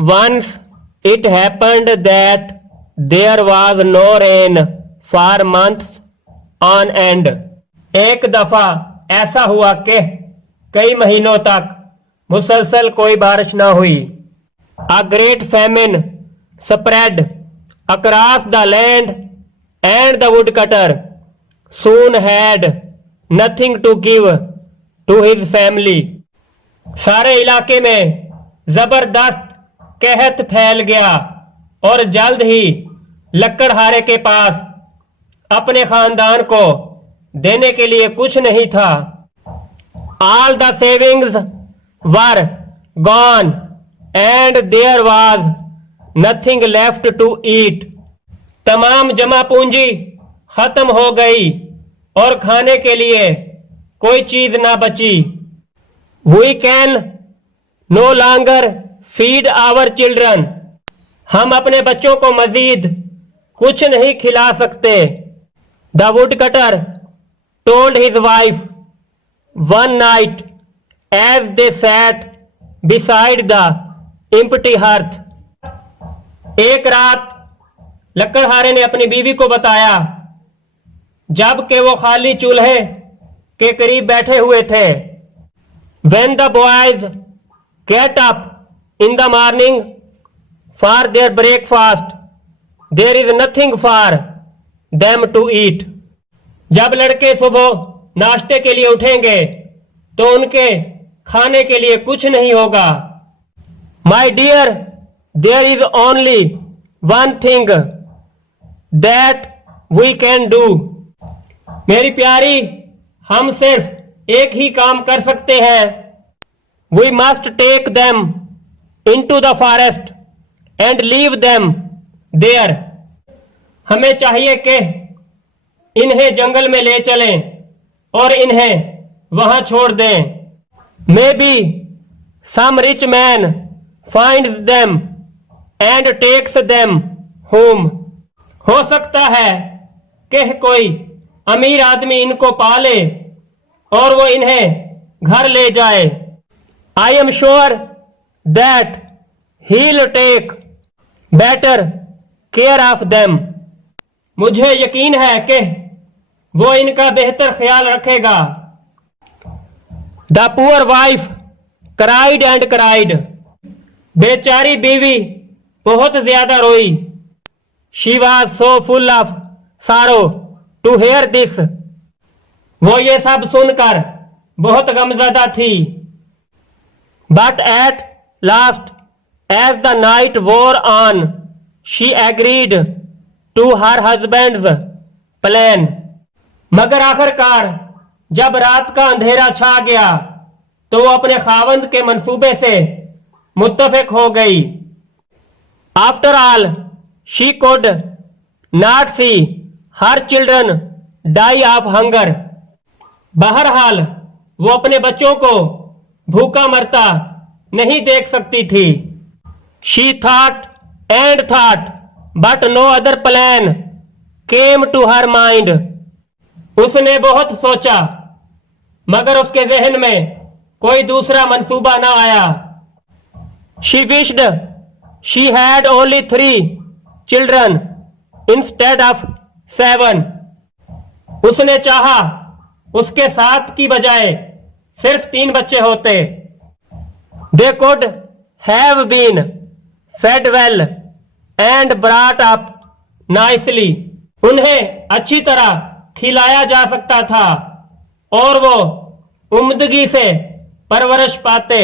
Once it happened that there was no rain for months on end. एक दफा ऐसा हुआ कि कई महीनों तक मुसलसल कोई बारिश न हुई. A great famine spread across the land and the woodcutter soon had nothing to give to his family. सारे इलाके में जबरदस्त कहत फैल गया और जल्द ही लकड़हारे के पास अपने खानदान को देने के लिए कुछ नहीं था. All the savings were gone and there was nothing left to eat. तमाम जमा पूंजी खत्म हो गई और खाने के लिए कोई चीज ना बची. We can no longer feed our children. हम अपने बच्चों को मजीद कुछ नहीं खिला सकते. The woodcutter told his wife one night as they sat beside the empty hearth. एक रात लकड़हारे ने अपनी बीवी को बताया जब कि वो खाली चूल्हे के करीब बैठे हुए थे. When the boys get up in the morning for their breakfast, there is nothing for them to eat. जब लड़के सुबह नाश्ते के लिए उठेंगे तो उनके खाने के लिए कुछ नहीं होगा. My dear, there is only one thing that we can do. मेरी प्यारी, हम सिर्फ एक ही काम कर सकते हैं. We must take them into the forest and leave them there. हमें चाहिए कि इन्हें जंगल में ले चलें और इन्हें वहां छोड़ दें. Maybe some rich man finds them and takes them home. हो सकता है कि कोई अमीर आदमी इनको पाले और वो इन्हें घर ले जाए. I am sure that he'll take better care of them. मुझे यकीन है कि वो इनका बेहतर ख्याल रखेगा. The poor wife cried and cried. बेचारी बीवी बहुत ज्यादा रोई. She was so full of sorrow to hear this. वो ये सब सुनकर बहुत गमज़दा थी. But at last, as the night wore on, she agreed to her husband's plan. मगर आखिरकार जब रात का अंधेरा छा गया तो वो अपने खावंद के मंसूबे से मुत्तफिक हो गई. After all, she could not see her children die of hunger. बहरहाल वो अपने बच्चों को भूखा मरता नहीं देख सकती थी. She thought and thought, but no other plan came to her mind. उसने बहुत सोचा मगर उसके जहन में कोई दूसरा मंसूबा न आया. She wished she had only 3 children instead of 7. उसने चाहा उसके 7 की बजाय सिर्फ 3 बच्चे होते. They could have been fed well and brought up nicely. उन्हें अच्छी तरह खिलाया जा सकता था और वो उम्दगी से परवरिश पाते.